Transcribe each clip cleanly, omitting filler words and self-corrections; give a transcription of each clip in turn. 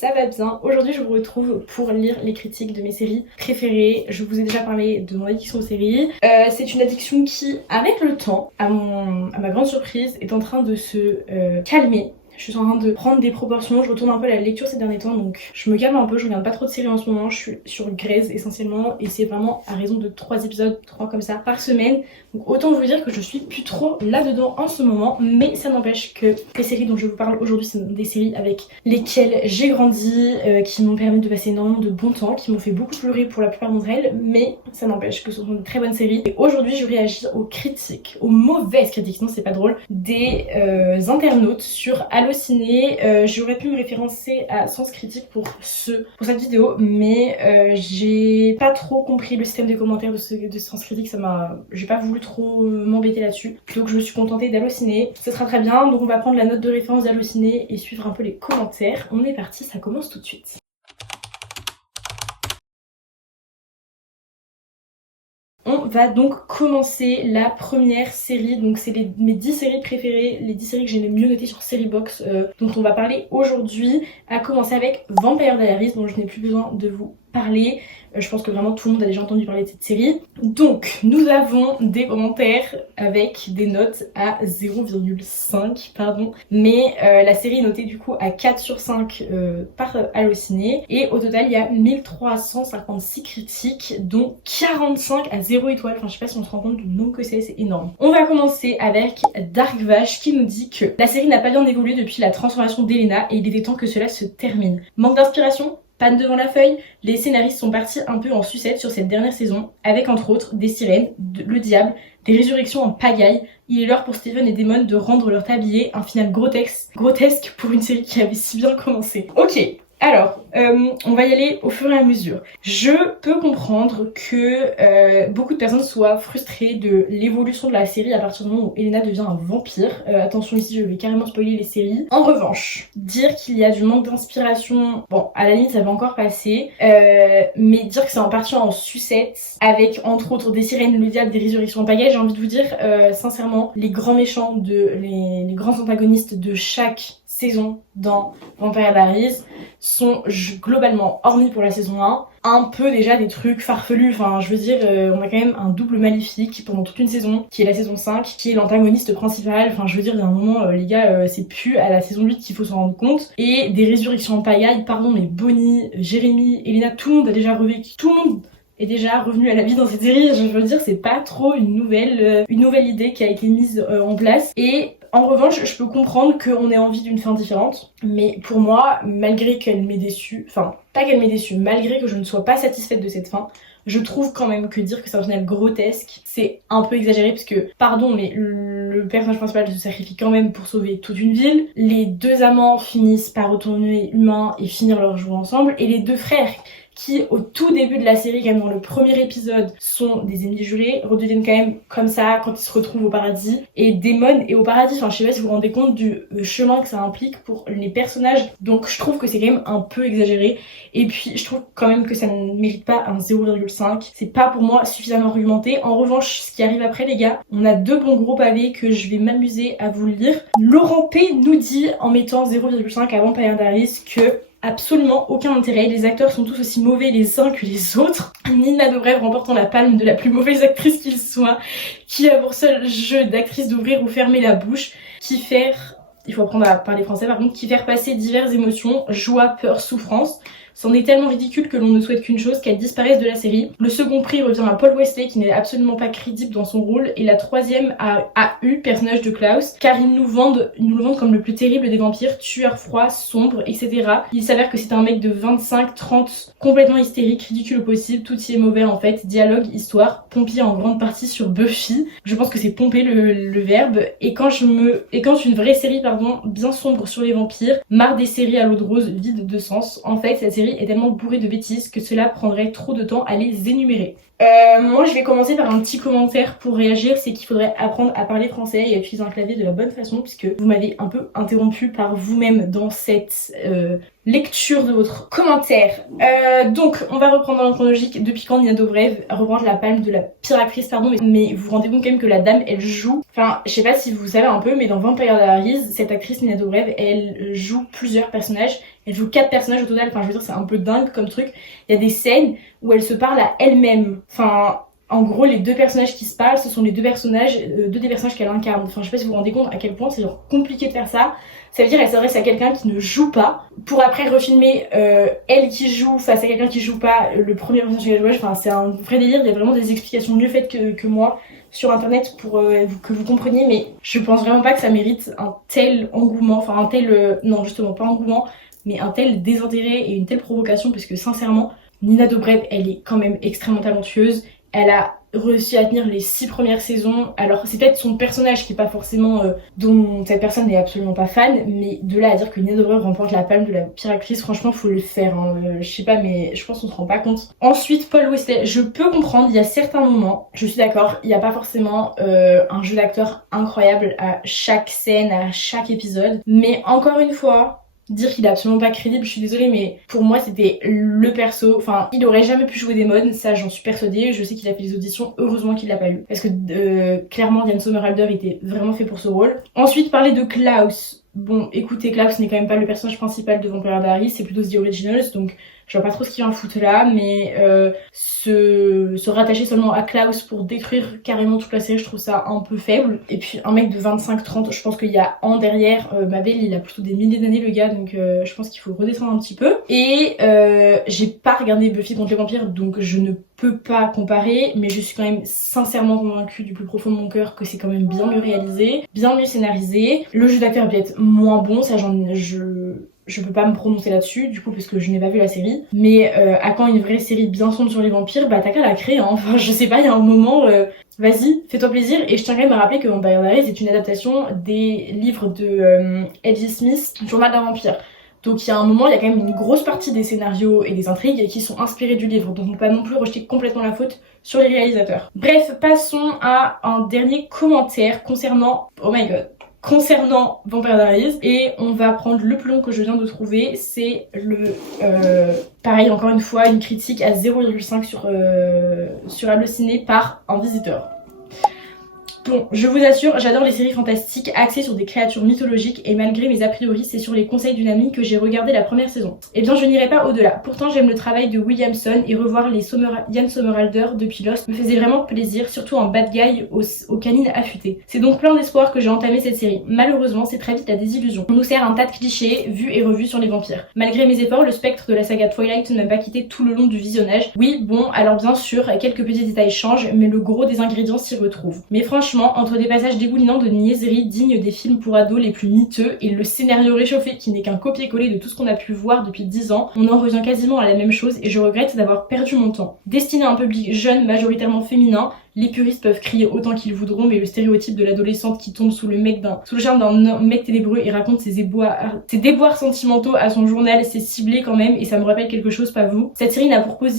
ça va bien. Aujourd'hui je vous retrouve pour lire les critiques de mes séries préférées. Je vous ai déjà parlé de mon addiction aux séries. C'est une addiction qui, avec le temps, à ma grande surprise, est en train de se calmer. Je suis en train de prendre des proportions, je retourne un peu à la lecture ces derniers temps, donc je me calme un peu, je regarde pas trop de séries en ce moment, je suis sur Grey's essentiellement, et c'est vraiment à raison de 3 épisodes, 3 comme ça, par semaine. Donc autant vous dire que je suis plus trop là-dedans en ce moment, mais ça n'empêche que les séries dont je vous parle aujourd'hui, c'est des séries avec lesquelles j'ai grandi, qui m'ont permis de passer énormément de bon temps, qui m'ont fait beaucoup pleurer pour la plupart d'entre elles, mais ça n'empêche que ce sont de très bonnes séries. Et aujourd'hui je réagis aux critiques, aux mauvaises critiques, sinon c'est pas drôle, des internautes sur Allociné. J'aurais pu me référencer à Sens Critique pour cette vidéo, mais j'ai pas trop compris le système des commentaires de Sens Critique, j'ai pas voulu trop m'embêter là-dessus, donc je me suis contentée d'Allociné. Ce sera très bien, donc on va prendre la note de référence d'Allociné et suivre un peu les commentaires. On est parti, ça commence tout de suite. On va donc commencer la première série, donc c'est mes 10 séries préférées, les 10 séries que j'ai le mieux notées sur Seriebox dont on va parler aujourd'hui, à commencer avec Vampire Diaries, dont je n'ai plus besoin de vous parler. Je pense que vraiment tout le monde a déjà entendu parler de cette série. Donc nous avons des commentaires avec des notes à 0,5 pardon, mais la série est notée du coup à 4 sur 5 par Allociné, et au total il y a 1356 critiques dont 45 à 0 étoile. Enfin je sais pas si on se rend compte du nombre que c'est énorme. On va commencer avec Dark Vache qui nous dit que la série n'a pas bien évolué depuis la transformation d'Elena et il était temps que cela se termine. Manque d'inspiration, panne devant la feuille, les scénaristes sont partis un peu en sucette sur cette dernière saison, avec entre autres des sirènes, le diable, des résurrections en pagaille. Il est l'heure pour Steven et Damon de rendre leur tablier un final grotesque pour une série qui avait si bien commencé. Ok, alors, on va y aller au fur et à mesure. Je peux comprendre que beaucoup de personnes soient frustrées de l'évolution de la série à partir du moment où Elena devient un vampire. Attention ici, je vais carrément spoiler les séries. En revanche, dire qu'il y a du manque d'inspiration, bon, à la limite ça va encore passer, mais dire que c'est en partant en sucette, avec entre autres des sirènes, le diable, des résurrections en pagaille, j'ai envie de vous dire, sincèrement, les grands méchants, les grands antagonistes de chaque saison dans Vampire Diaries sont globalement, hormis pour la saison 1, un peu déjà des trucs farfelus. Enfin je veux dire, on a quand même un double maléfique pendant toute une saison, qui est la saison 5, qui est l'antagoniste principal. Enfin je veux dire, il y a un moment, les gars, c'est plus à la saison 8 qu'il faut s'en rendre compte. Et des résurrections en pagaille, pardon, mais Bonnie, Jérémy, Elena, tout le monde a déjà revécu, tout le monde est déjà revenu à la vie dans cette série. Je veux dire, c'est pas trop une nouvelle idée qui a été mise en place. Et en revanche, je peux comprendre qu'on ait envie d'une fin différente, mais pour moi, malgré qu'elle m'ait déçue, enfin, pas qu'elle m'ait déçue, malgré que je ne sois pas satisfaite de cette fin, je trouve quand même que dire que c'est un final grotesque, c'est un peu exagéré, parce que, pardon, mais le personnage principal se sacrifie quand même pour sauver toute une ville. Les deux amants finissent par retourner humains et finir leur jour ensemble, et les deux frères, qui au tout début de la série, quand même dans le premier épisode, sont des ennemis jurés, redeviennent quand même comme ça quand ils se retrouvent au paradis. Et Damon est au paradis, enfin je sais pas si vous vous rendez compte du chemin que ça implique pour les personnages, donc je trouve que c'est quand même un peu exagéré. Et puis je trouve quand même que ça ne mérite pas un 0,5, c'est pas pour moi suffisamment argumenté. En revanche, ce qui arrive après les gars, on a deux bons gros pavés que je vais m'amuser à vous lire. Laurent P nous dit en mettant 0,5 à Vampire Diaries que absolument aucun intérêt, les acteurs sont tous aussi mauvais les uns que les autres. Nina Dobrev remportant la palme de la plus mauvaise actrice qu'il soit, qui a pour seul jeu d'actrice d'ouvrir ou fermer la bouche, il faut apprendre à parler français par contre, qui faire passer diverses émotions, joie, peur, souffrance. C'en est tellement ridicule que l'on ne souhaite qu'une chose, qu'elle disparaisse de la série. Le second prix revient à Paul Wesley qui n'est absolument pas crédible dans son rôle, et la troisième à AU, personnage de Klaus, car ils nous le vendent comme le plus terrible des vampires, tueur froid, sombre, etc. Il s'avère que c'est un mec de 25-30, complètement hystérique, ridicule au possible, tout y est mauvais en fait, dialogue, histoire, pompier en grande partie sur Buffy, je pense que c'est pomper le verbe, et quand une vraie série bien sombre sur les vampires, marre des séries à l'eau de rose vides de sens. En fait, cette série est tellement bourrée de bêtises que cela prendrait trop de temps à les énumérer. Moi je vais commencer par un petit commentaire pour réagir, c'est qu'il faudrait apprendre à parler français et à utiliser un clavier de la bonne façon puisque vous m'avez un peu interrompu par vous-même dans cette lecture de votre commentaire. Donc on va reprendre dans l'ordre chronologique. Depuis quand Nina Dobrev reprend la palme de la pire actrice, pardon, mais vous vous rendez compte quand même que la dame elle joue, enfin je sais pas si vous savez un peu, mais dans Vampire Diaries, cette actrice Nina Dobrev elle joue plusieurs personnages. Elle joue 4 personnages au total, enfin je veux dire c'est un peu dingue comme truc. Il y a des scènes où elle se parle à elle-même. Enfin, en gros, les 2 personnages qui se parlent, ce sont les 2 personnages, 2 des personnages qu'elle incarne. Enfin, je sais pas si vous vous rendez compte à quel point c'est genre compliqué de faire ça. Ça veut dire qu'elle s'adresse à quelqu'un qui ne joue pas, pour après refilmer elle qui joue face à quelqu'un qui joue pas, le premier personnage qu'elle joue. Enfin, c'est un vrai délire. Il y a vraiment des explications mieux faites que moi sur internet pour que vous compreniez, mais je pense vraiment pas que ça mérite un tel engouement, enfin un tel, non justement pas engouement, mais un tel désintérêt et une telle provocation, parce que sincèrement, Nina Dobrev, elle est quand même extrêmement talentueuse. Elle a réussi à tenir les 6 premières saisons. Alors c'est peut-être son personnage qui est pas forcément dont cette personne n'est absolument pas fan, mais de là à dire que Nina Dobrev remporte la palme de la pire actrice, franchement faut le faire. Je sais pas, mais je pense qu'on se rend pas compte. Ensuite, Paul Wesley, je peux comprendre, il y a certains moments, je suis d'accord, il y a pas forcément un jeu d'acteur incroyable à chaque scène, à chaque épisode, mais encore une fois, dire qu'il est absolument pas crédible, je suis désolée, mais pour moi c'était le perso. Enfin, il aurait jamais pu jouer des modes, ça j'en suis persuadée. Je sais qu'il a fait des auditions, heureusement qu'il l'a pas eu, parce que clairement Yann Sommerhalder était vraiment fait pour ce rôle. Ensuite, parler de Klaus. Bon, écoutez, Klaus n'est quand même pas le personnage principal de Vampire Diaries, c'est plutôt The Originals, donc je vois pas trop ce qu'il va en foutre là, mais se rattacher seulement à Klaus pour détruire carrément toute la série, je trouve ça un peu faible. Et puis un mec de 25-30, je pense qu'il y a an derrière, Mabel, il a plutôt des milliers d'années le gars, donc je pense qu'il faut redescendre un petit peu. Et j'ai pas regardé Buffy contre les vampires, donc je ne peux pas comparer, mais je suis quand même sincèrement convaincue du plus profond de mon cœur que c'est quand même bien mieux réalisé, bien mieux scénarisé. Le jeu d'acteur est peut-être moins bon, ça je peux pas me prononcer là-dessus, du coup, parce que je n'ai pas vu la série. Mais à quand une vraie série bien sombre sur les vampires, bah t'as qu'à la créer, hein. Enfin, je sais pas, il y a un moment, vas-y, fais-toi plaisir. Et je tiens quand même à rappeler que Vampire Diaries est une adaptation des livres de L.J. Smith, Journal d'un vampire. Donc il y a un moment, il y a quand même une grosse partie des scénarios et des intrigues qui sont inspirés du livre. Donc on peut pas non plus rejeter complètement la faute sur les réalisateurs. Bref, passons à un dernier commentaire concernant... Oh my god. Concernant Vampire Diaries, et on va prendre le plus long que je viens de trouver, c'est le pareil encore une fois une critique à 0,5 sur Allociné par un visiteur. Bon, je vous assure, j'adore les séries fantastiques axées sur des créatures mythologiques et malgré mes a priori, c'est sur les conseils d'une amie que j'ai regardé la première saison. Eh bien, je n'irai pas au-delà. Pourtant, j'aime le travail de Williamson et revoir les Yann Sommerhalder depuis Lost me faisait vraiment plaisir, surtout en bad guy aux canines affûtées. C'est donc plein d'espoir que j'ai entamé cette série. Malheureusement, c'est très vite la désillusion. On nous sert un tas de clichés vus et revus sur les vampires. Malgré mes efforts, le spectre de la saga Twilight ne m'a pas quitté tout le long du visionnage. Oui, bon, alors bien sûr, quelques petits détails changent, mais le gros des ingrédients s'y retrouve. Mais franchement, entre des passages dégoulinants de niaiseries dignes des films pour ados les plus miteux et le scénario réchauffé qui n'est qu'un copier-coller de tout ce qu'on a pu voir depuis 10 ans, on en revient quasiment à la même chose et je regrette d'avoir perdu mon temps. Destiné à un public jeune, majoritairement féminin, les puristes peuvent crier autant qu'ils voudront, mais le stéréotype de l'adolescente qui tombe sous le charme d'un mec ténébreux et raconte ses déboires sentimentaux à son journal, c'est ciblé quand même et ça me rappelle quelque chose, pas vous. Cette série n'a pour point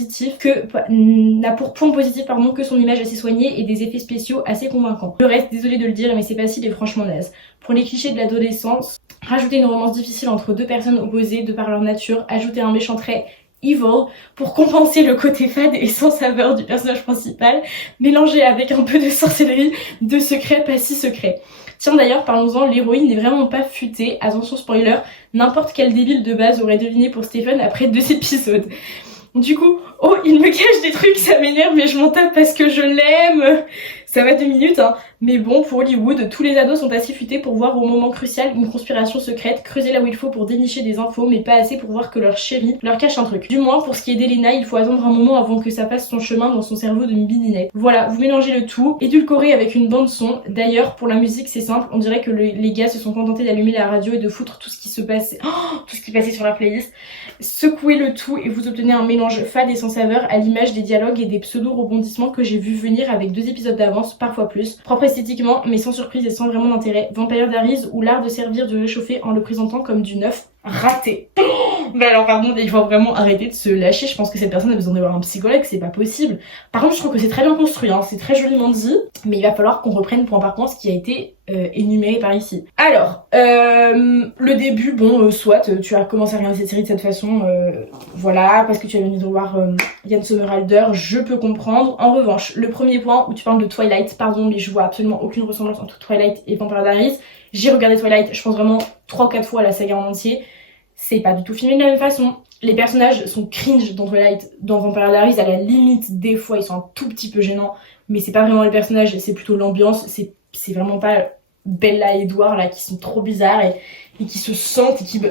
positif que son image assez soignée et des effets spéciaux assez convaincants. Le reste, désolé de le dire, mais c'est facile et franchement naze. Pour les clichés de l'adolescence, rajouter une romance difficile entre deux personnes opposées de par leur nature, ajouter un méchant trait evil pour compenser le côté fade et sans saveur du personnage principal, mélangé avec un peu de sorcellerie, de secret pas si secret. Tiens d'ailleurs, parlons-en, l'héroïne n'est vraiment pas futée, attention spoiler, n'importe quel débile de base aurait deviné pour Stephen après 2 épisodes. Du coup, oh il me cache des trucs, ça m'énerve mais je m'en tape parce que je l'aime. Ça va 2 minutes hein. Mais bon, pour Hollywood, tous les ados sont assez futés pour voir au moment crucial une conspiration secrète, creuser là où il faut pour dénicher des infos, mais pas assez pour voir que leur chérie leur cache un truc. Du moins, pour ce qui est d'Elena, il faut attendre un moment avant que ça fasse son chemin dans son cerveau de midinette. Voilà, vous mélangez le tout, édulcoré avec une bande son. D'ailleurs, pour la musique, c'est simple, on dirait que les gars se sont contentés d'allumer la radio et de foutre tout ce qui se passait, tout ce qui passait sur la playlist. Secouez le tout et vous obtenez un mélange fade et sans saveur à l'image des dialogues et des pseudo-rebondissements que j'ai vu venir avec 2 épisodes d'avance, parfois plus. Propre esthétiquement, mais sans surprise et sans vraiment d'intérêt. Vampire Diaries ou l'art de servir du réchauffé en le présentant comme du neuf raté. Mais alors pardon, il faut vraiment arrêter de se lâcher. Je pense que cette personne a besoin d'avoir un psychologue, c'est pas possible. Par contre, je trouve que c'est très bien construit, hein. C'est très joliment dit, mais il va falloir qu'on reprenne point par point ce qui a été énuméré par ici. Alors, le début, bon, soit tu as commencé à regarder cette série de cette façon, voilà, parce que tu as venu de voir Yann Sommerhalder, je peux comprendre. En revanche, le premier point où tu parles de Twilight, pardon, mais je vois absolument aucune ressemblance entre Twilight et Vampire Diaries. J'ai regardé Twilight, je pense vraiment 3 ou 4 fois la saga en entier. C'est pas du tout filmé de la même façon. Les personnages sont cringe dans Twilight, dans Vampire Diaries, à la limite, des fois ils sont un tout petit peu gênants, mais c'est pas vraiment les personnages, c'est plutôt l'ambiance, c'est vraiment pas Bella et Edward là qui sont trop bizarres et qui se sentent et qui me...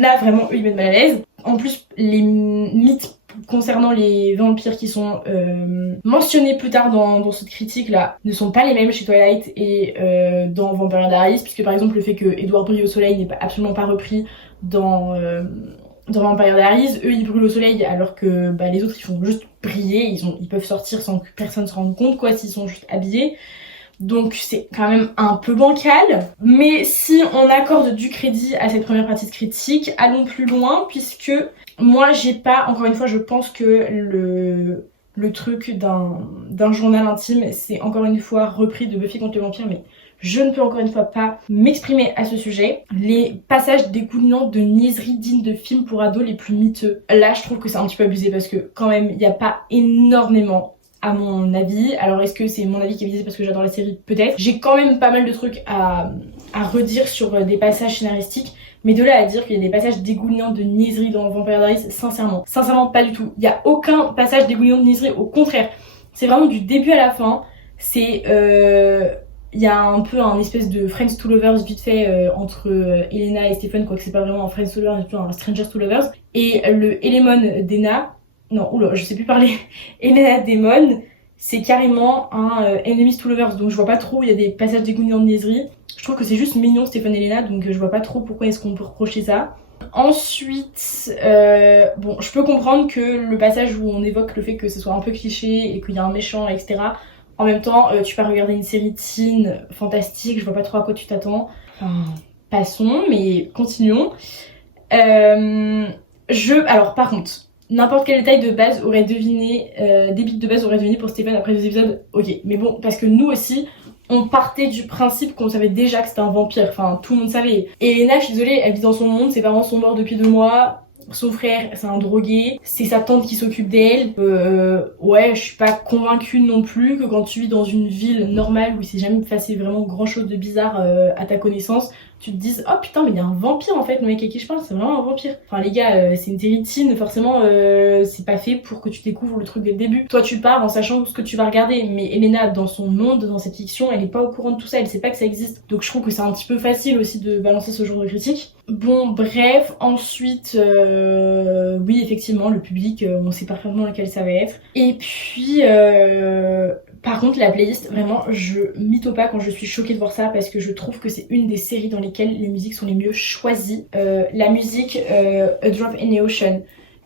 Là vraiment eux ils mettent mal à l'aise. En plus les mythes concernant les vampires qui sont mentionnés plus tard dans cette critique là ne sont pas les mêmes chez Twilight et dans Vampire Diaries, puisque par exemple le fait que Edward brille au soleil n'est absolument pas repris dans Vampire Diaries. Eux ils brûlent au soleil alors que les autres ils font juste briller, ils peuvent sortir sans que personne se rende compte quoi, s'ils sont juste habillés. Donc c'est quand même un peu bancal, mais si on accorde du crédit à cette première partie de critique, allons plus loin, puisque moi j'ai pas, encore une fois je pense que le truc d'un journal intime c'est encore une fois repris de Buffy contre le vampire, mais je ne peux encore une fois pas m'exprimer à ce sujet. Les passages dégoulinants de niaiseries dignes de films pour ados les plus miteux, là je trouve que c'est un petit peu abusé parce que quand même il n'y a pas énormément à mon avis. Alors est-ce que c'est mon avis qui est biaisé parce que j'adore la série? Peut-être. J'ai quand même pas mal de trucs à redire sur des passages scénaristiques, mais de là à dire qu'il y a des passages dégoulinants de niaiseries dans Vampire Diaries, sincèrement pas du tout. Il y a aucun passage dégoulinant de niaiseries, au contraire. C'est vraiment du début à la fin. C'est il y a un peu un espèce de Friends to Lovers vite fait entre Elena et Stephen, quoique c'est pas vraiment un Friends to Lovers, c'est plutôt un Strangers to Lovers. Et le Elemon d'Ena, non, oula, je sais plus parler, Elena Demon, c'est carrément un Enemies to Lovers, donc je vois pas trop, il y a des passages dégoulinants de niaiseries. Je trouve que c'est juste mignon Stephen et Elena, donc je vois pas trop pourquoi est-ce qu'on peut reprocher ça. Ensuite, bon, je peux comprendre que le passage où on évoque le fait que ce soit un peu cliché et qu'il y a un méchant, etc. En même temps, tu peux regarder une série teen fantastique, je vois pas trop à quoi tu t'attends. Enfin, passons, mais continuons. Alors par contre, n'importe quel détail de base aurait deviné, des bits de base aurait deviné pour Stephen après 2 épisodes, ok. Mais bon, parce que nous aussi, on partait du principe qu'on savait déjà que c'était un vampire, enfin tout le monde savait. Et Elena, je suis désolée, elle vit dans son monde, ses parents sont morts depuis 2 mois, son frère c'est un drogué, c'est sa tante qui s'occupe d'elle. Ouais, je suis pas convaincue non plus que quand tu vis dans une ville normale où il s'est jamais passé vraiment grand chose de bizarre à ta connaissance, tu te dises oh putain mais il y a un vampire en fait, le mec à qui je parle c'est vraiment un vampire. Enfin les gars, c'est une série teen, forcément c'est pas fait pour que tu découvres le truc dès le début. Toi tu pars en sachant ce que tu vas regarder, mais Elena dans son monde, dans cette fiction, elle est pas au courant de tout ça, elle sait pas que ça existe. Donc je trouve que c'est un petit peu facile aussi de balancer ce genre de critique. Bon bref, ensuite oui effectivement le public, on sait parfaitement lequel ça va être. Et puis par contre la playlist, vraiment je mytho pas quand je suis choquée de voir ça, parce que je trouve que c'est une des séries dans lesquelles les musiques sont les mieux choisies. La musique A Drop in the Ocean,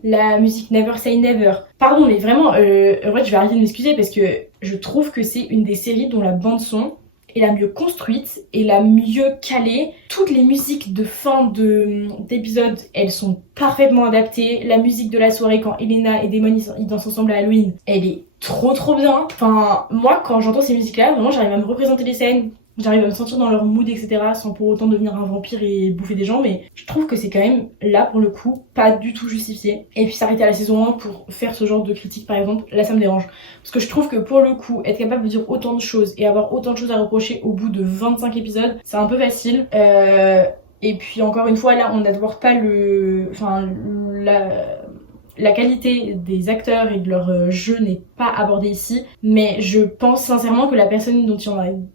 la musique Never Say Never. Pardon mais vraiment, en vrai je vais arrêter de m'excuser parce que je trouve que c'est une des séries dont la bande son est la mieux construite et la mieux calée. Toutes les musiques de fin d'épisode, elles sont parfaitement adaptées. La musique de la soirée quand Elena et Damon ils dansent ensemble à Halloween, elle est trop bien. Enfin, moi quand j'entends ces musiques-là, vraiment j'arrive à me représenter les scènes, j'arrive à me sentir dans leur mood, etc. sans pour autant devenir un vampire et bouffer des gens, mais je trouve que c'est quand même, là pour le coup, pas du tout justifié. Et puis s'arrêter à la saison 1 pour faire ce genre de critique par exemple, là ça me dérange. Parce que je trouve que pour le coup, être capable de dire autant de choses et avoir autant de choses à reprocher au bout de 25 épisodes, c'est un peu facile. Et puis encore une fois, là on n'adore pas la qualité des acteurs et de leur jeu n'est pas abordée ici, mais je pense sincèrement que la personne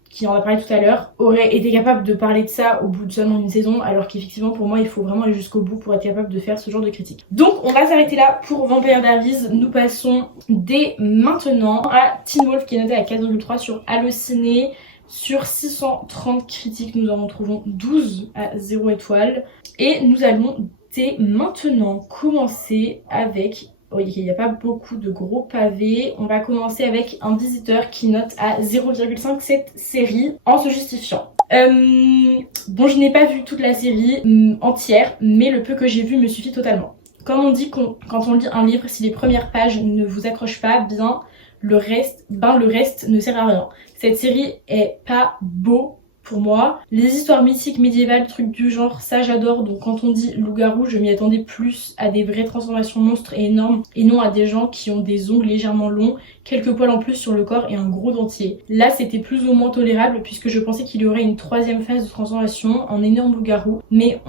qui en a parlé tout à l'heure aurait été capable de parler de ça au bout de seulement une saison, alors qu'effectivement pour moi il faut vraiment aller jusqu'au bout pour être capable de faire ce genre de critique. Donc on va s'arrêter là pour Vampire Diaries. Nous passons dès maintenant à Teen Wolf qui est noté à 4,3 sur Allociné. Sur 630 critiques, nous en retrouvons 12 à 0 étoile. Et nous allons dès maintenant commencer avec... Oui, il n'y a pas beaucoup de gros pavés. On va commencer avec un visiteur qui note à 0,5 cette série en se justifiant. Bon, je n'ai pas vu toute la série entière, mais le peu que j'ai vu me suffit totalement. Comme on dit quand on lit un livre, si les premières pages ne vous accrochent pas bien, le reste ne sert à rien. Cette série est pas beau pour moi. Les histoires mythiques, médiévales, trucs du genre, ça j'adore. Donc quand on dit loup-garou, je m'y attendais plus à des vraies transformations monstres et énormes, et non à des gens qui ont des ongles légèrement longs, quelques poils en plus sur le corps et un gros dentier. Là c'était plus ou moins tolérable puisque je pensais qu'il y aurait une troisième phase de transformation en énorme loup-garou, mais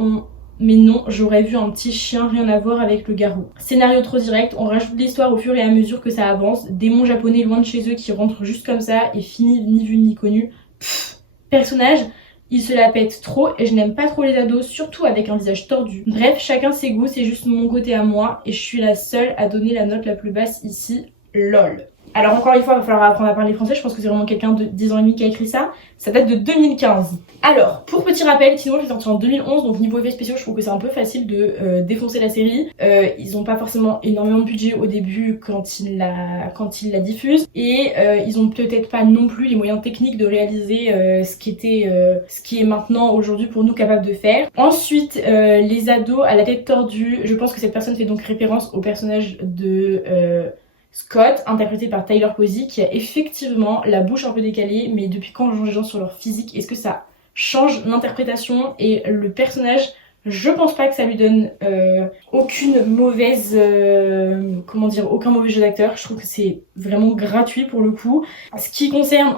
non, j'aurais vu un petit chien, rien à voir avec le garou. Scénario trop direct, on rajoute l'histoire au fur et à mesure que ça avance. Démons japonais loin de chez eux qui rentrent juste comme ça et fini ni vu ni connu. Personnage, il se la pète trop et je n'aime pas trop les ados, surtout avec un visage tordu. Bref, chacun ses goûts, c'est juste mon côté à moi et je suis la seule à donner la note la plus basse ici, lol. Alors encore une fois, il va falloir apprendre à parler français, je pense que c'est vraiment quelqu'un de 10 ans et demi qui a écrit ça. Ça date de 2015. Alors, pour petit rappel, Teen Wolf est sorti en 2011, donc niveau effets spéciaux, je trouve que c'est un peu facile de défoncer la série. Ils ont pas forcément énormément de budget au début quand ils la diffusent, et ils ont peut-être pas non plus les moyens techniques de réaliser ce qui est maintenant aujourd'hui pour nous capable de faire. Ensuite, les ados à la tête tordue, je pense que cette personne fait donc référence au personnage de Scott, interprété par Tyler Posey, qui a effectivement la bouche un peu décalée, mais depuis quand on juge les gens sur leur physique, est-ce que ça change l'interprétation et le personnage? Je pense pas que ça lui donne aucune mauvaise, aucun mauvais jeu d'acteur. Je trouve que c'est vraiment gratuit pour le coup. En ce qui concerne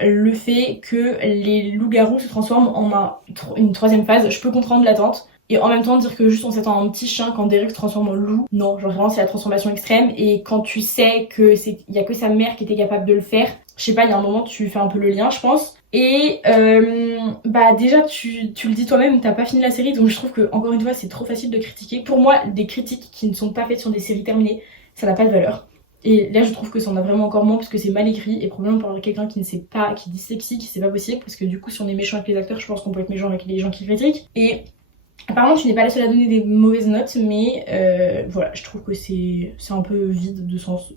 le fait que les loups-garous se transforment en une troisième phase, je peux comprendre l'attente. Et en même temps dire que juste on s'attend à un petit chien quand Derek se transforme en loup, non, genre vraiment c'est la transformation extrême. Et quand tu sais que il y a que sa mère qui était capable de le faire, je sais pas, il y a un moment tu fais un peu le lien je pense. Et déjà tu le dis toi-même, t'as pas fini la série, donc je trouve que encore une fois c'est trop facile de critiquer. Pour moi, des critiques qui ne sont pas faites sur des séries terminées, ça n'a pas de valeur. Et là je trouve que ça en a vraiment encore moins parce que c'est mal écrit, et probablement pour quelqu'un qui ne sait pas, qui est dyslexique, c'est pas possible, parce que du coup si on est méchant avec les acteurs, je pense qu'on peut être méchant avec les gens qui critiquent. Et apparemment tu n'es pas la seule à donner des mauvaises notes, mais voilà, je trouve que c'est un peu vide de sens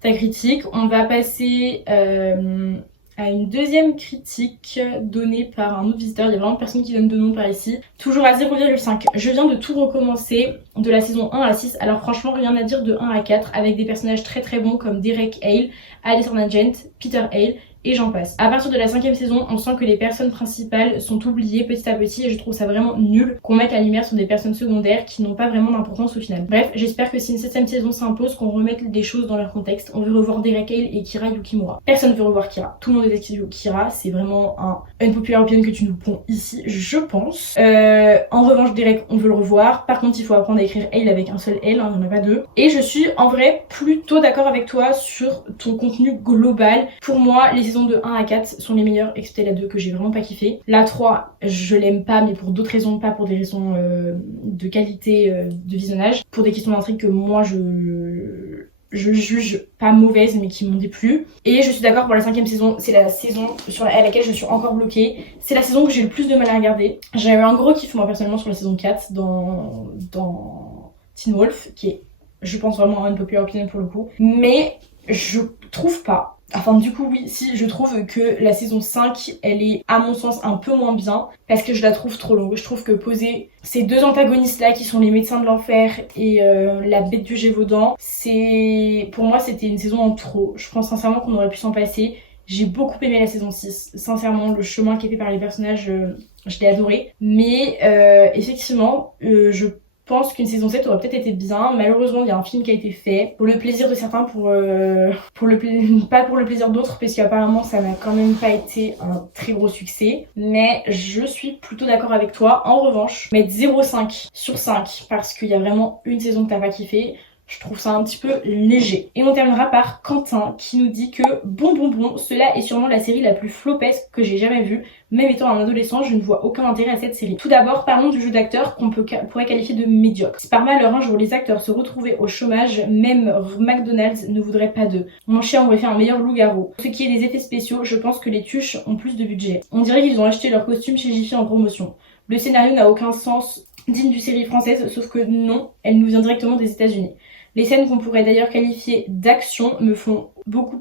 ta critique. On va passer à une deuxième critique donnée par un autre visiteur. Il y a vraiment personne qui donne de nom par ici. Toujours à 0,5. Je viens de tout recommencer de la saison 1 à 6. Alors franchement, rien à dire de 1 à 4, avec des personnages très très bons comme Derek Hale, Alyson Agent, Peter Hale, et j'en passe. À partir de la 5ème saison, on sent que les personnes principales sont oubliées petit à petit, et je trouve ça vraiment nul qu'on mette la lumière sur des personnes secondaires qui n'ont pas vraiment d'importance au final. Bref, j'espère que si une 7ème saison s'impose, qu'on remette des choses dans leur contexte. On veut revoir Derek Hale et Kira Yukimura. Personne veut revoir Kira. Tout le monde déteste Kira, c'est vraiment un unpopular opinion que tu nous ponds ici, je pense. En revanche, Derek, on veut le revoir. Par contre, il faut apprendre à écrire Hale avec un seul L, hein, il n'y en a pas deux. Et je suis en vrai plutôt d'accord avec toi sur ton contenu global. Pour moi, les saisons de 1 à 4 sont les meilleures, excepté la 2 que j'ai vraiment pas kiffé. La 3, je l'aime pas, mais pour d'autres raisons, pas pour des raisons de qualité de visionnage, pour des questions d'intrigue que moi je juge pas mauvaise mais qui m'ont déplu. Et je suis d'accord pour la 5ème saison, c'est la saison à laquelle je suis encore bloquée. C'est la saison que j'ai le plus de mal à regarder. J'ai eu un gros kiff moi personnellement sur la saison 4 dans Teen Wolf, qui est je pense vraiment un unpopular opinion pour le coup. Mais je trouve pas. Enfin du coup oui, si je trouve que la saison 5 elle est à mon sens un peu moins bien parce que je la trouve trop longue. Je trouve que poser ces deux antagonistes là qui sont les médecins de l'enfer et la bête du Gévaudan, pour moi c'était une saison en trop. Je pense sincèrement qu'on aurait pu s'en passer. J'ai beaucoup aimé la saison 6, sincèrement le chemin qui est fait par les personnages je l'ai adoré. Mais effectivement je pense qu'une saison 7 aurait peut-être été bien. Malheureusement, il y a un film qui a été fait pour le plaisir de certains, pas pour le plaisir d'autres, parce qu'apparemment ça n'a quand même pas été un très gros succès. Mais je suis plutôt d'accord avec toi. En revanche, mettre 0,5 sur 5 parce qu'il y a vraiment une saison que t'as pas kiffé, je trouve ça un petit peu léger. Et on terminera par Quentin qui nous dit que bon, cela est sûrement la série la plus flopesque que j'ai jamais vue. Même étant un adolescent, je ne vois aucun intérêt à cette série. Tout d'abord, parlons du jeu d'acteur qu'on pourrait qualifier de médiocre. Si par malheur un jour les acteurs se retrouvaient au chômage, même McDonald's ne voudrait pas d'eux. Mon chien aurait fait un meilleur loup-garou. Pour ce qui est des effets spéciaux, je pense que les tuches ont plus de budget. On dirait qu'ils ont acheté leurs costumes chez Jiffy en promotion. Le scénario n'a aucun sens digne d'une série française, sauf que non, elle nous vient directement des États-Unis. Les scènes qu'on pourrait d'ailleurs qualifier d'action me font beaucoup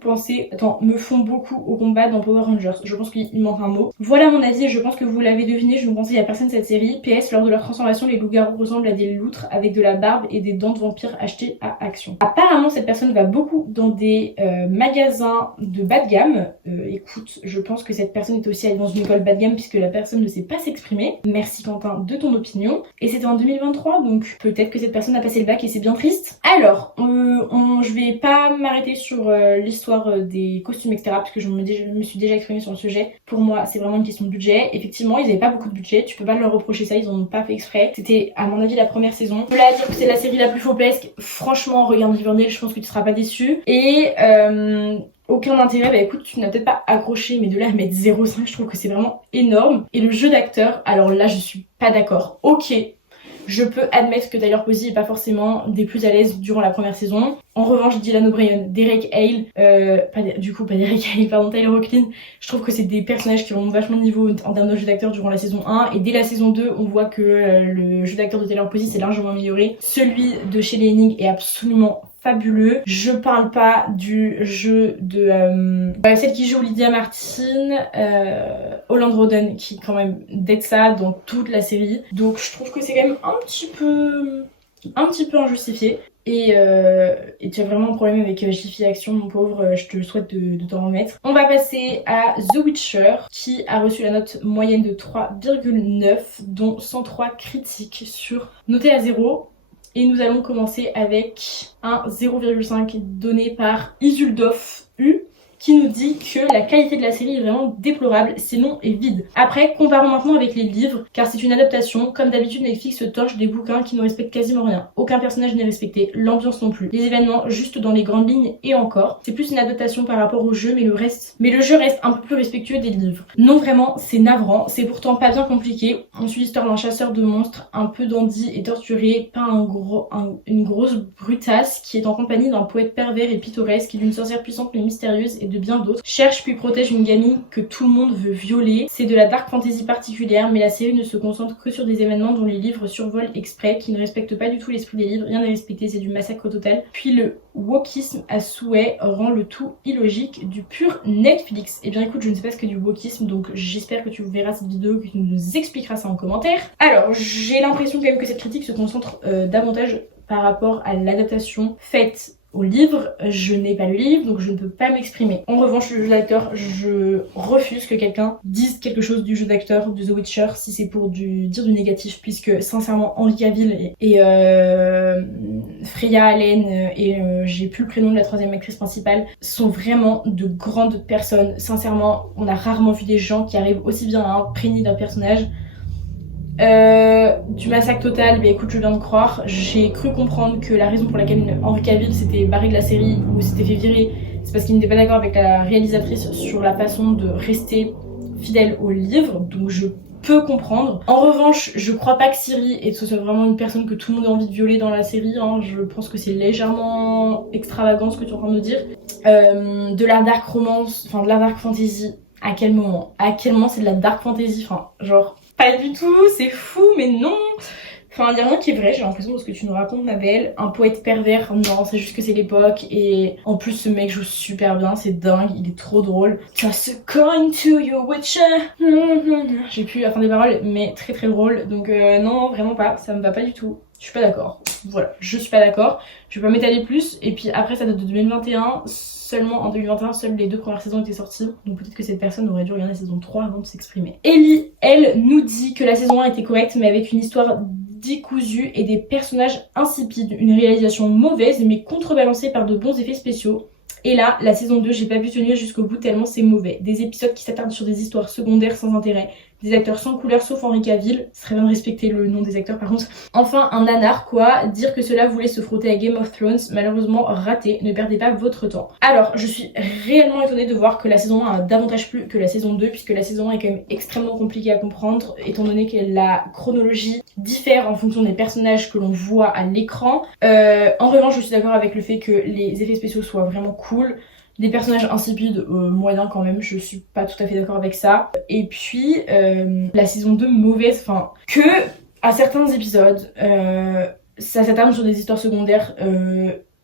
au combat dans Power Rangers. Je pense qu'il manque un mot. Voilà mon avis, je pense que vous l'avez deviné, je ne conseille à personne cette série. PS, lors de leur transformation, les loups-garous ressemblent à des loutres avec de la barbe et des dents de vampire achetées à Action. Apparemment, cette personne va beaucoup dans des magasins de bas de gamme. Écoute, je pense que cette personne est aussi allée dans une école bas de gamme puisque la personne ne sait pas s'exprimer. Merci Quentin de ton opinion. Et c'était en 2023, donc peut-être que cette personne a passé le bac et c'est bien triste. Alors, je vais pas m'arrêter sur l'histoire des costumes, etc. parce que je me suis déjà exprimée sur le sujet. Pour moi, c'est vraiment une question de budget. Effectivement, ils avaient pas beaucoup de budget, tu peux pas leur reprocher ça, ils en ont pas fait exprès. C'était, à mon avis, la première saison. Je voulais dire que c'est la série la plus faupesque. Franchement, regarde Riverdale, je pense que tu seras pas déçu. Et aucun intérêt, bah écoute, tu n'as peut-être pas accroché, mais de là à mettre 0,5, je trouve que c'est vraiment énorme. Et le jeu d'acteur, alors là, je suis pas d'accord. Ok, je peux admettre que Tyler Posey est pas forcément des plus à l'aise durant la première saison. En revanche, Dylan O'Brien, Derek Hale, Tyler Hoechlin, je trouve que c'est des personnages qui ont vachement de niveau en termes de jeu d'acteur durant la saison 1. Et dès la saison 2, on voit que le jeu d'acteur de Tyler Posey s'est largement amélioré. Celui de Shelley Hennig est absolument fabuleux. Je parle pas du jeu de celle qui joue Lydia Martin, Holland Roden, qui est quand même d'être ça dans toute la série. Donc je trouve que c'est quand même un petit peu injustifié. Et tu as vraiment un problème avec Jiffy Action, mon pauvre, je te souhaite de t'en remettre. On va passer à The Witcher, qui a reçu la note moyenne de 3,9, dont 103 critiques sur noté à 0. Et nous allons commencer avec un 0,5 donné par Isuldov U, qui nous dit que la qualité de la série est vraiment déplorable, sinon est vide. Après, comparons maintenant avec les livres, car c'est une adaptation. Comme d'habitude, Netflix se torche des bouquins qui ne respectent quasiment rien. Aucun personnage n'est respecté, l'ambiance non plus. Les événements juste dans les grandes lignes et encore. C'est plus une adaptation par rapport au jeu, mais le jeu reste un peu plus respectueux des livres. Non vraiment, c'est navrant, c'est pourtant pas bien compliqué. On suit l'histoire d'un chasseur de monstres, un peu dandy et torturé, pas une grosse brutasse, qui est en compagnie d'un poète pervers et pittoresque, d'une sorcière puissante mais mystérieuse et de bien d'autres, cherche puis protège une gamine que tout le monde veut violer. C'est de la dark fantasy particulière, mais la série ne se concentre que sur des événements dont les livres survolent exprès, qui ne respectent pas du tout l'esprit des livres, rien n'est respecté, c'est du massacre total. Puis le wokisme à souhait rend le tout illogique, du pur Netflix. Et bien écoute, je ne sais pas ce que du wokisme, donc j'espère que tu verras cette vidéo, que tu nous expliqueras ça en commentaire. Alors, j'ai l'impression quand même que cette critique se concentre davantage par rapport à l'adaptation faite au livre. Je n'ai pas le livre, donc je ne peux pas m'exprimer. En revanche, le jeu d'acteur, je refuse que quelqu'un dise quelque chose du jeu d'acteur de The Witcher si c'est pour dire du négatif, puisque sincèrement, Henry Cavill et Freya Allen et j'ai plus le prénom de la troisième actrice principale sont vraiment de grandes personnes. Sincèrement, on a rarement vu des gens qui arrivent aussi bien à imprégner d'un personnage. Du massacre total, mais écoute, je viens de croire. J'ai cru comprendre que la raison pour laquelle Henry Cavill s'était barré de la série ou s'était fait virer, c'est parce qu'il n'était pas d'accord avec la réalisatrice sur la façon de rester fidèle au livre, donc je peux comprendre. En revanche, je crois pas que Ciri et ce soit vraiment une personne que tout le monde a envie de violer dans la série, hein. Je pense que c'est légèrement extravagant ce que tu es en train de me dire. De la dark romance, enfin de la dark fantasy, à quel moment c'est de la dark fantasy, enfin genre pas du tout, c'est fou, mais non. Enfin, il y a rien qui est vrai, j'ai l'impression, de ce que tu nous racontes, ma belle. Un poète pervers, non, c'est juste que c'est l'époque. Et en plus, ce mec joue super bien, c'est dingue, il est trop drôle. Just going to your witcher. J'ai plus la fin des paroles, mais très très drôle. Donc non, vraiment pas, ça me va pas du tout. Je suis pas d'accord. Voilà, je suis pas d'accord. Je vais pas m'étaler plus. Et puis après, ça date de 2021. Seulement en 2021, seules les 2 premières saisons étaient sorties. Donc peut-être que cette personne aurait dû regarder la saison 3 avant de s'exprimer. Ellie, elle, nous dit que la saison 1 était correcte, mais avec une histoire décousue et des personnages insipides. Une réalisation mauvaise, mais contrebalancée par de bons effets spéciaux. Et là, la saison 2, j'ai pas pu tenir jusqu'au bout tellement c'est mauvais. Des épisodes qui s'attardent sur des histoires secondaires sans intérêt. Des acteurs sans couleur sauf Henry Cavill. Ce serait bien de respecter le nom des acteurs par contre. Enfin, un nanar quoi. Dire que cela voulait se frotter à Game of Thrones. Malheureusement raté. Ne perdez pas votre temps. Alors, je suis réellement étonnée de voir que la saison 1 a davantage plu que la saison 2. Puisque la saison 1 est quand même extrêmement compliquée à comprendre. Étant donné que la chronologie diffère en fonction des personnages que l'on voit à l'écran. En revanche, je suis d'accord avec le fait que les effets spéciaux soient vraiment cool. Des personnages insipides, moyens quand même, je suis pas tout à fait d'accord avec ça. Et puis, la saison 2 mauvaise, enfin, que à certains épisodes, ça s'attarde sur des histoires secondaires.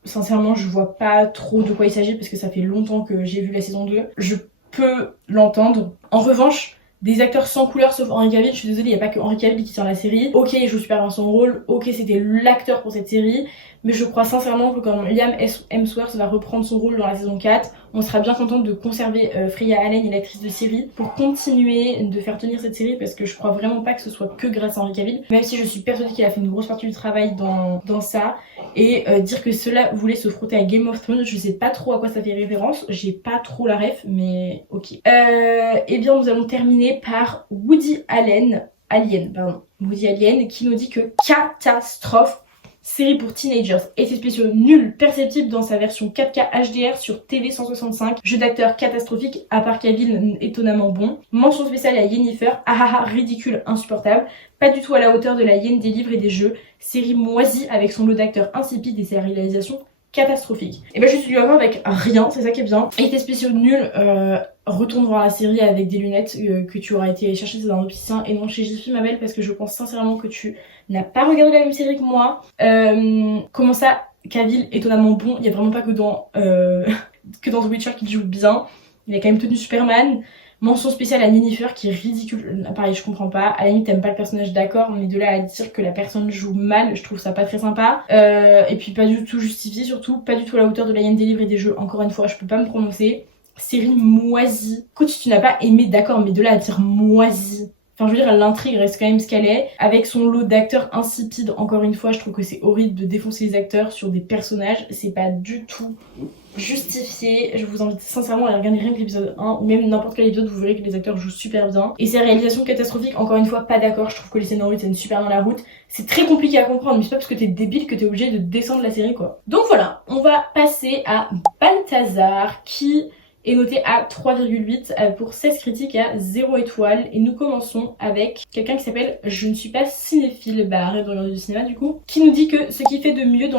Sincèrement, je vois pas trop de quoi il s'agit parce que ça fait longtemps que j'ai vu la saison 2. Je peux l'entendre. En revanche, des acteurs sans couleur sauf Henry Cavill, je suis désolée, il n'y a pas que Henry Cavill qui tient la série. Ok, il joue super bien son rôle, ok, c'était l'acteur pour cette série, mais je crois sincèrement que quand Liam Hemsworth va reprendre son rôle dans la saison 4, on sera bien content de conserver Freya Allen et l'actrice de série pour continuer de faire tenir cette série parce que je crois vraiment pas que ce soit que grâce à Henry Cavill, même si je suis persuadée qu'il a fait une grosse partie du travail dans ça. Et dire que cela voulait se frotter à Game of Thrones, je sais pas trop à quoi ça fait référence, j'ai pas trop la ref, mais ok. Et bien nous allons terminer par Woody Allen, qui nous dit que catastrophe, série pour teenagers, effets spéciaux nuls, perceptibles dans sa version 4K HDR sur TV 165, jeu d'acteur catastrophique, à part Cavill étonnamment bon, mention spéciale à Yennefer, ridicule, insupportable, pas du tout à la hauteur de la hyène des livres et des jeux, série moisie avec son lot d'acteurs insipides et sa réalisation catastrophique. Et ben je suis d'accord avec rien, c'est ça qui est bien. Effets spéciaux nuls, retourne voir la série avec des lunettes que tu auras été chercher dans un opticien et non chez Jiffy ma belle, parce que je pense sincèrement que tu n'as pas regardé la même série que moi. Comment ça, Cavill étonnamment bon, il y a vraiment pas que dans que dans The Witcher qu'il joue bien. Il a quand même tenu Superman. Mention spéciale à Yennefer qui est ridicule. Pareil, je comprends pas. À la limite, t'aimes pas le personnage, d'accord, mais de là à dire que la personne joue mal, je trouve ça pas très sympa. Et puis pas du tout justifié, surtout pas du tout à la hauteur de la hyène des livres et des jeux. Encore une fois, je peux pas me prononcer. Série moisie. Écoute, si tu n'as pas aimé, d'accord, mais de là à dire moisie. Enfin, je veux dire, l'intrigue reste quand même ce qu'elle est. Avec son lot d'acteurs insipides, encore une fois, je trouve que c'est horrible de défoncer les acteurs sur des personnages. C'est pas du tout justifié. Je vous invite sincèrement à aller regarder rien que l'épisode 1 ou même n'importe quel épisode, vous verrez que les acteurs jouent super bien. Et ces réalisations catastrophiques, encore une fois, pas d'accord. Je trouve que les scénarios tiennent super bien la route. C'est très compliqué à comprendre, mais c'est pas parce que t'es débile que t'es obligé de descendre la série, quoi. Donc voilà, on va passer à Balthazar qui est noté à 3,8 pour 16 critiques à 0 étoile. Et nous commençons avec quelqu'un qui s'appelle Je ne suis pas cinéphile, arrête de regarder du cinéma du coup, qui nous dit que ce qui se fait de mieux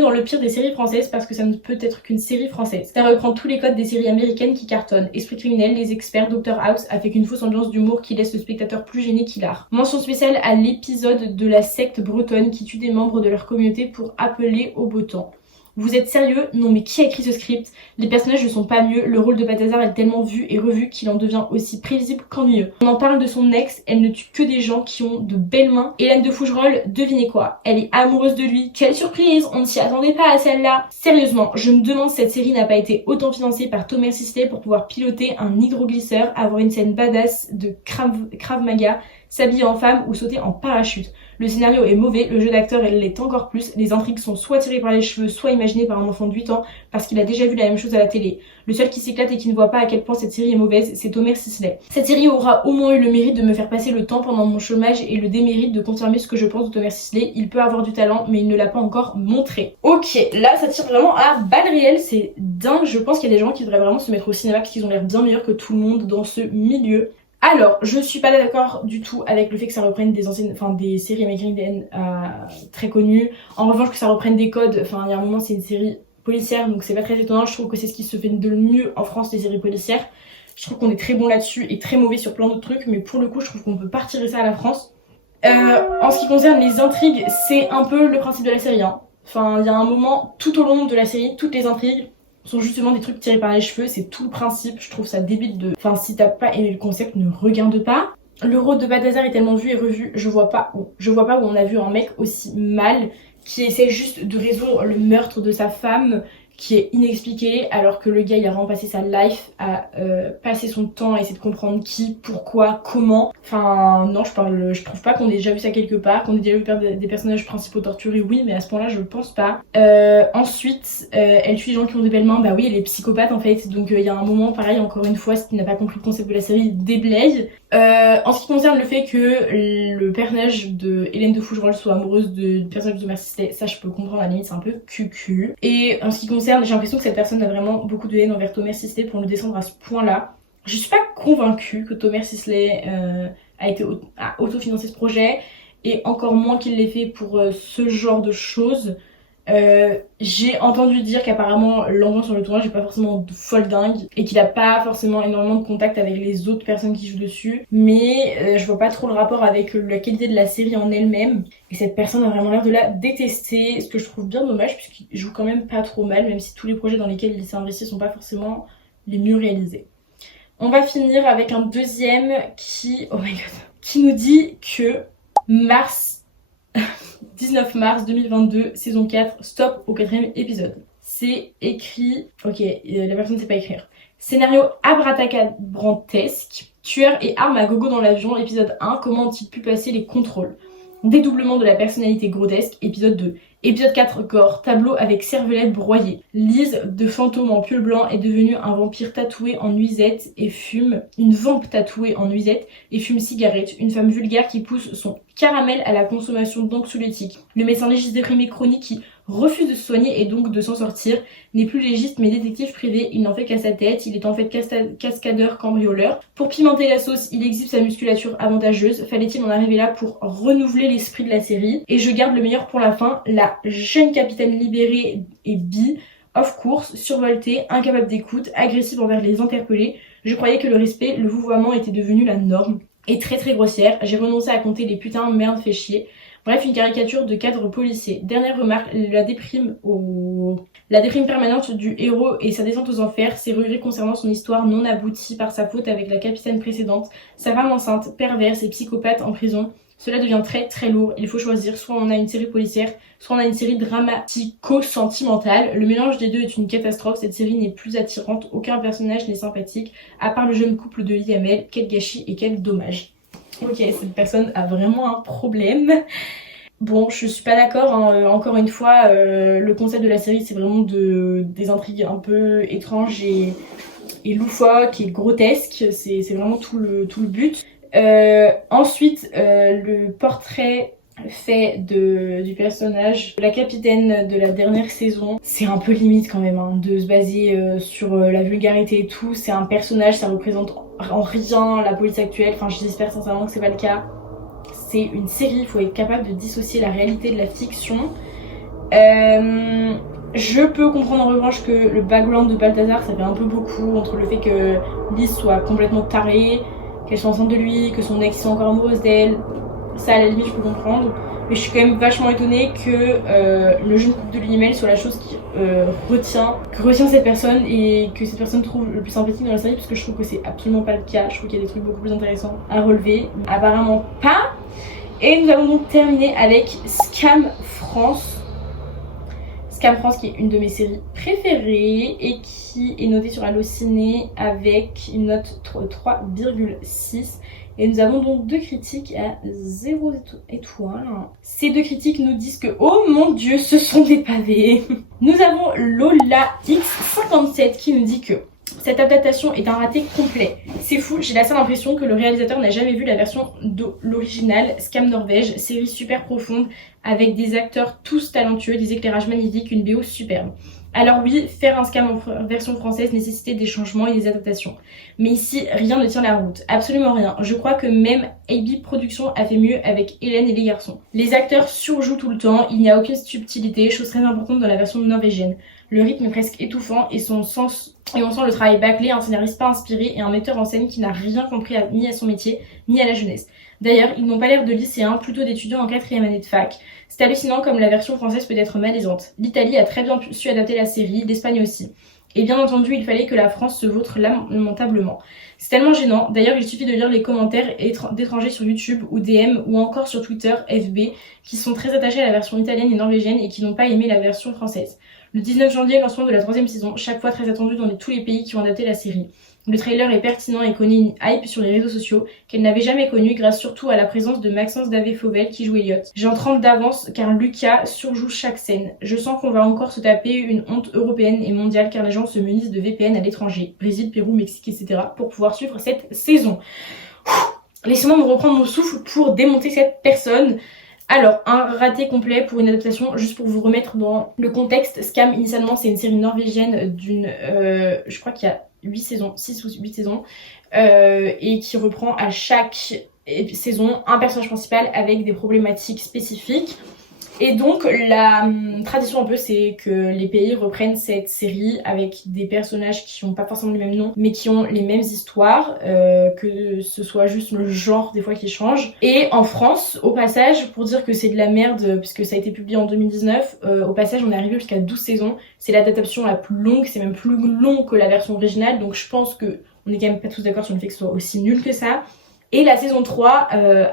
dans le pire des séries françaises, parce que ça ne peut être qu'une série française. Ça reprend tous les codes des séries américaines qui cartonnent. Esprit criminel, Les Experts, Dr House, avec une fausse ambiance d'humour qui laisse le spectateur plus gêné qu'hilar. Mention spéciale à l'épisode de la secte bretonne qui tue des membres de leur communauté pour appeler au beau temps. Vous êtes sérieux? Non mais qui a écrit ce script? Les personnages ne sont pas mieux, le rôle de Balthazar est tellement vu et revu qu'il en devient aussi prévisible qu'ennuyeux. On en parle de son ex, elle ne tue que des gens qui ont de belles mains. Hélène de Fougerolles, devinez quoi? Elle est amoureuse de lui. Quelle surprise! On ne s'y attendait pas à celle-là. Sérieusement, je me demande si cette série n'a pas été autant financée par Thomas Sisley pour pouvoir piloter un hydroglisseur, avoir une scène badass de Krav Maga, s'habiller en femme ou sauter en parachute. Le scénario est mauvais, le jeu d'acteur l'est encore plus, les intrigues sont soit tirées par les cheveux, soit imaginées par un enfant de 8 ans parce qu'il a déjà vu la même chose à la télé. Le seul qui s'éclate et qui ne voit pas à quel point cette série est mauvaise, c'est Thomas Sisley. Cette série aura au moins eu le mérite de me faire passer le temps pendant mon chômage et le démérite de confirmer ce que je pense de Thomas Sisley. Il peut avoir du talent, mais il ne l'a pas encore montré. Ok, là ça tire vraiment à balles réelles, c'est dingue, je pense qu'il y a des gens qui devraient vraiment se mettre au cinéma parce qu'ils ont l'air bien meilleurs que tout le monde dans ce milieu. Alors, je suis pas d'accord du tout avec le fait que ça reprenne des séries américaines très connues. En revanche, que ça reprenne des codes, il y a un moment, c'est une série policière, donc c'est pas très étonnant. Je trouve que c'est ce qui se fait de le mieux en France, les séries policières. Je trouve qu'on est très bon là-dessus et très mauvais sur plein d'autres trucs, mais pour le coup, je trouve qu'on peut pas retirer ça à la France. En ce qui concerne les intrigues, c'est un peu le principe de la série, hein. Il y a un moment, tout au long de la série, toutes les intrigues sont justement des trucs tirés par les cheveux, c'est tout le principe, je trouve ça débile de... si t'as pas aimé le concept, ne regarde pas. Le rôle de Balthazar est tellement vu et revu, je vois pas où on a vu un mec aussi mal, qui essaie juste de résoudre le meurtre de sa femme, qui est inexpliqué, alors que le gars il a vraiment passé sa life à passer son temps à essayer de comprendre qui, pourquoi, comment. Non, je trouve pas qu'on ait déjà vu ça quelque part, qu'on ait déjà vu des personnages principaux torturés, oui, mais à ce point-là je pense pas. Ensuite, elle tue les gens qui ont des belles mains, oui, elle est psychopathe en fait, donc il y a un moment pareil, encore une fois, si tu n'as pas compris le concept de la série, déblaye. En ce qui concerne le fait que le personnage de Hélène de Fougerolles soit amoureuse du personnage de Thomas Sisley, ça je peux comprendre, à la limite c'est un peu cucu. Et en ce qui concerne, j'ai l'impression que cette personne a vraiment beaucoup de haine envers Thomas Sisley pour le descendre à ce point-là. Je suis pas convaincue que Thomas Sisley a autofinancé ce projet, et encore moins qu'il l'ait fait pour ce genre de choses. J'ai entendu dire qu'apparemment l'ambiance sur le tournage est pas forcément folle dingue et qu'il a pas forcément énormément de contact avec les autres personnes qui jouent dessus, mais je vois pas trop le rapport avec la qualité de la série en elle-même, et cette personne a vraiment l'air de la détester, ce que je trouve bien dommage puisqu'il joue quand même pas trop mal, même si tous les projets dans lesquels il s'est investi sont pas forcément les mieux réalisés. On va finir avec un deuxième qui, oh my god, qui nous dit que 19 mars 2022, saison 4, stop au 4e épisode. C'est écrit... Ok, la personne ne sait pas écrire. Scénario abracadabrantesque. Tueur et armes à gogo dans l'avion, épisode 1. Comment ont-ils pu passer les contrôles? Dédoublement de la personnalité grotesque, épisode 2. Épisode 4, gore, tableau avec cervelette broyée. Lise, de fantôme en pull blanc, est devenue un vampire tatoué en nuisette et fume... Une vampe tatouée en nuisette et fume cigarette. Une femme vulgaire qui pousse son caramel à la consommation d'anxiolytiques. Le médecin légiste déprimé chronique qui refuse de se soigner et donc de s'en sortir n'est plus légiste mais détective privé. Il n'en fait qu'à sa tête. Il est en fait cascadeur cambrioleur. Pour pimenter la sauce, il exhibe sa musculature avantageuse. Fallait-il en arriver là pour renouveler l'esprit de la série? Et je garde le meilleur pour la fin. La jeune capitaine libérée et bi, off course, survoltée, incapable d'écoute, agressive envers les interpellés. Je croyais que le respect, le vouvoiement était devenu la norme. Et très très grossière. J'ai renoncé à compter les putains, merde, fait chier. Bref, une caricature de cadre policier. Dernière remarque, la déprime permanente du héros et sa descente aux enfers, ses regrets concernant son histoire non aboutie par sa faute avec la capitaine précédente, sa femme enceinte, perverse et psychopathe en prison. Cela devient très très lourd. Il faut choisir, soit on a une série policière, soit on a une série dramatico-sentimentale. Le mélange des deux est une catastrophe. Cette série n'est plus attirante, aucun personnage n'est sympathique, à part le jeune couple de IML. Quel gâchis et quel dommage. Ok, cette personne a vraiment un problème. Bon, je suis pas d'accord, hein. Encore une fois, le concept de la série, c'est vraiment des intrigues un peu étranges et loufoques et grotesques. C'est vraiment tout le but. Ensuite, le portrait fait du personnage de la capitaine de la dernière saison, c'est un peu limite quand même, hein, de se baser sur la vulgarité et tout. C'est un personnage, ça représente en rien la police actuelle. Enfin, j'espère sincèrement que c'est pas le cas. C'est une série, il faut être capable de dissocier la réalité de la fiction. Je peux comprendre en revanche que le background de Balthazar, ça fait un peu beaucoup, entre le fait que Lise soit complètement tarée, qu'elle soit enceinte de lui, que son ex soit encore amoureuse d'elle. Ça, à la limite, je peux comprendre. Mais je suis quand même vachement étonnée que le jeune couple de l'email soit la chose qui retient cette personne et que cette personne trouve le plus sympathique dans la série, parce que je trouve que c'est absolument pas le cas. Je trouve qu'il y a des trucs beaucoup plus intéressants à relever. Apparemment pas. Et nous allons donc terminer avec Scam France. Scam France, qui est une de mes séries préférées et qui est notée sur Allociné avec une note 3,6. Et nous avons donc 2 critiques à 0 étoile. Ces 2 critiques nous disent que, oh mon dieu, ce sont des pavés. Nous avons Lola X57 qui nous dit que cette adaptation est un raté complet. C'est fou, j'ai la seule impression que le réalisateur n'a jamais vu la version de l'original. Scam Norvège, série super profonde avec des acteurs tous talentueux, des éclairages magnifiques, une BO superbe. Alors oui, faire un Scam en version française nécessitait des changements et des adaptations. Mais ici, rien ne tient la route. Absolument rien. Je crois que même AB Productions a fait mieux avec Hélène et les garçons. Les acteurs surjouent tout le temps, il n'y a aucune subtilité, chose très importante dans la version norvégienne. Le rythme est presque étouffant et on sent le travail bâclé, un scénariste pas inspiré et un metteur en scène qui n'a rien compris ni à son métier, ni à la jeunesse. D'ailleurs, ils n'ont pas l'air de lycéens, plutôt d'étudiants en 4e année de fac. C'est hallucinant comme la version française peut être malaisante. L'Italie a très bien su adapter la série, l'Espagne aussi. Et bien entendu, il fallait que la France se vautre lamentablement. C'est tellement gênant. D'ailleurs, il suffit de lire les commentaires d'étrangers sur YouTube ou DM ou encore sur Twitter, FB, qui sont très attachés à la version italienne et norvégienne et qui n'ont pas aimé la version française. Le 19 janvier, lancement de la 3e saison, chaque fois très attendu dans tous les pays qui ont adapté la série. Le trailer est pertinent et connaît une hype sur les réseaux sociaux qu'elle n'avait jamais connue grâce surtout à la présence de Maxence Davé-Fauvel qui joue Elliot. J'en tremble d'avance car Lucas surjoue chaque scène. Je sens qu'on va encore se taper une honte européenne et mondiale car les gens se munissent de VPN à l'étranger, Brésil, Pérou, Mexique, etc. pour pouvoir suivre cette saison. Laissez-moi me reprendre mon souffle pour démonter cette personne. Alors, un raté complet pour une adaptation, juste pour vous remettre dans le contexte. Scam, initialement, c'est une série norvégienne d'une... je crois qu'il y a 8 saisons, 6 ou 8 saisons, et qui reprend à chaque saison un personnage principal avec des problématiques spécifiques. Et donc la tradition un peu c'est que les pays reprennent cette série avec des personnages qui ont pas forcément les mêmes noms mais qui ont les mêmes histoires, que ce soit juste le genre des fois qui change. Et en France, au passage, pour dire que c'est de la merde puisque ça a été publié en 2019, au passage on est arrivé jusqu'à 12 saisons. C'est l'adaptation la plus longue, c'est même plus long que la version originale, donc je pense que on est quand même pas tous d'accord sur le fait que ce soit aussi nul que ça. Et la saison 3,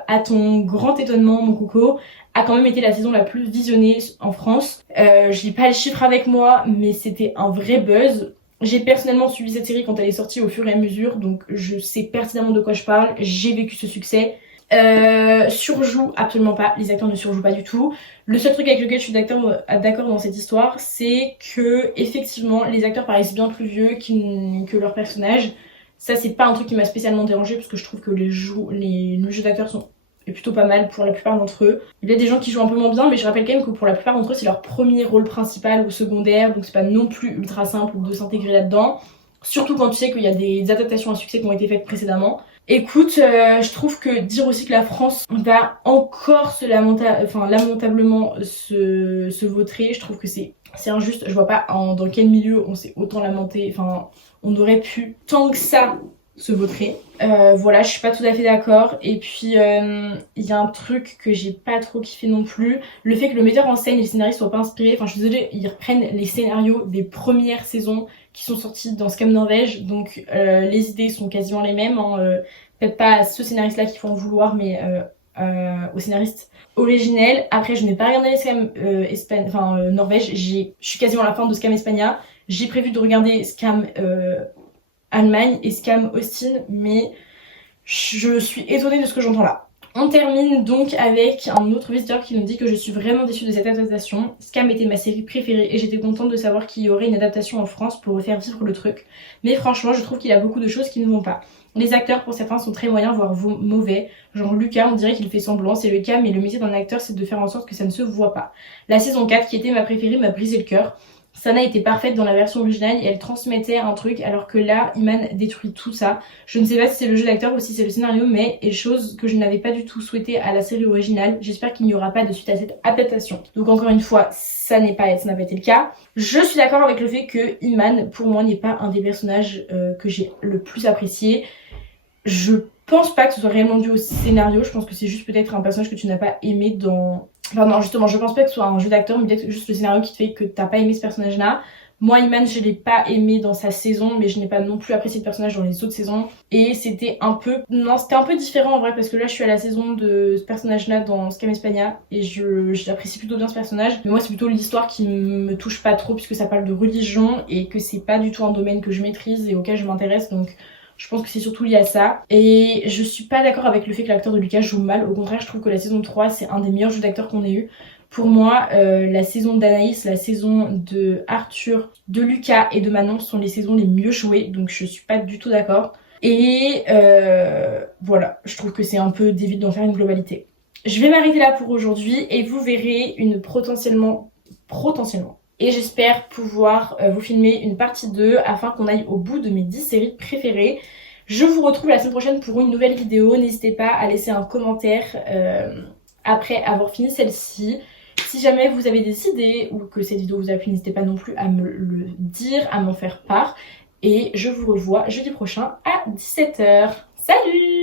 à ton grand étonnement mon coco, a quand même été la saison la plus visionnée en France. J'ai pas les chiffres avec moi, mais c'était un vrai buzz. J'ai personnellement suivi cette série quand elle est sortie au fur et à mesure, donc je sais pertinemment de quoi je parle. J'ai vécu ce succès. Surjoue absolument pas, les acteurs ne surjouent pas du tout. Le seul truc avec lequel je suis d'accord dans cette histoire, c'est que effectivement les acteurs paraissent bien plus vieux que leurs personnages. Ça c'est pas un truc qui m'a spécialement dérangé parce que je trouve que le jeu d'acteurs est plutôt pas mal pour la plupart d'entre eux. Il y a des gens qui jouent un peu moins bien, mais je rappelle quand même que pour la plupart d'entre eux c'est leur premier rôle principal ou secondaire, donc c'est pas non plus ultra simple de s'intégrer là-dedans. Surtout quand tu sais qu'il y a des adaptations à succès qui ont été faites précédemment. Écoute, je trouve que dire aussi que la France va encore lamentablement se vautrer, je trouve que c'est injuste. Je vois pas dans quel milieu on s'est autant lamenté, enfin on aurait pu tant que ça se vautrer. Voilà, je suis pas tout à fait d'accord. Et puis il y a un truc que j'ai pas trop kiffé non plus, le fait que le metteur en scène et les scénaristes soient pas inspirés. Enfin je suis désolée, ils reprennent les scénarios des premières saisons qui sont sortis dans Scam Norvège, donc les idées sont quasiment les mêmes, hein. Peut-être pas à ce scénariste là qu'il faut en vouloir, mais au scénariste originel. Après je n'ai pas regardé les Scam Norvège, je suis quasiment à la fin de Scam Espagna. J'ai prévu de regarder Scam Allemagne et Scam Austin, mais je suis étonnée de ce que j'entends là. On termine donc avec un autre visiteur qui nous dit que je suis vraiment déçue de cette adaptation. Scam était ma série préférée et j'étais contente de savoir qu'il y aurait une adaptation en France pour refaire vivre le truc. Mais franchement, je trouve qu'il y a beaucoup de choses qui ne vont pas. Les acteurs pour certains sont très moyens, voire mauvais. Genre Lucas, on dirait qu'il fait semblant, c'est le cas, mais le métier d'un acteur c'est de faire en sorte que ça ne se voit pas. La saison 4, qui était ma préférée, m'a brisé le cœur. Sana était parfaite dans la version originale et elle transmettait un truc, alors que là, Iman détruit tout ça. Je ne sais pas si c'est le jeu d'acteur ou si c'est le scénario, mais est chose que je n'avais pas du tout souhaité à la série originale. J'espère qu'il n'y aura pas de suite à cette adaptation. Donc encore une fois, ça n'a pas été le cas. Je suis d'accord avec le fait que Iman, pour moi, n'est pas un des personnages que j'ai le plus apprécié. Je pense pas que ce soit réellement dû au scénario, je pense que c'est juste peut-être un personnage que tu n'as pas aimé dans... Enfin non, justement, je pense pas que ce soit un jeu d'acteur, mais peut-être juste le scénario qui te fait que t'as pas aimé ce personnage-là. Moi, Iman, je l'ai pas aimé dans sa saison, mais je n'ai pas non plus apprécié le personnage dans les autres saisons. Et c'était un peu... Non, c'était un peu différent en vrai, parce que là, je suis à la saison de ce personnage-là dans Scam Espagna, et j'apprécie plutôt bien ce personnage. Mais moi, c'est plutôt l'histoire qui me touche pas trop, puisque ça parle de religion, et que c'est pas du tout un domaine que je maîtrise et auquel je m'intéresse, donc... Je pense que c'est surtout lié à ça. Et je suis pas d'accord avec le fait que l'acteur de Lucas joue mal. Au contraire, je trouve que la saison 3, c'est un des meilleurs jeux d'acteurs qu'on ait eu. Pour moi, la saison d'Anaïs, la saison de Arthur, de Lucas et de Manon sont les saisons les mieux jouées. Donc je suis pas du tout d'accord. Et voilà, je trouve que c'est un peu débile d'en faire une globalité. Je vais m'arrêter là pour aujourd'hui et vous verrez une potentiellement et j'espère pouvoir vous filmer une partie 2 afin qu'on aille au bout de mes 10 séries préférées. Je vous retrouve la semaine prochaine pour une nouvelle vidéo. N'hésitez pas à laisser un commentaire après avoir fini celle-ci. Si jamais vous avez des idées ou que cette vidéo vous a plu, n'hésitez pas non plus à me le dire, à m'en faire part. Et je vous revois jeudi prochain à 17h. Salut!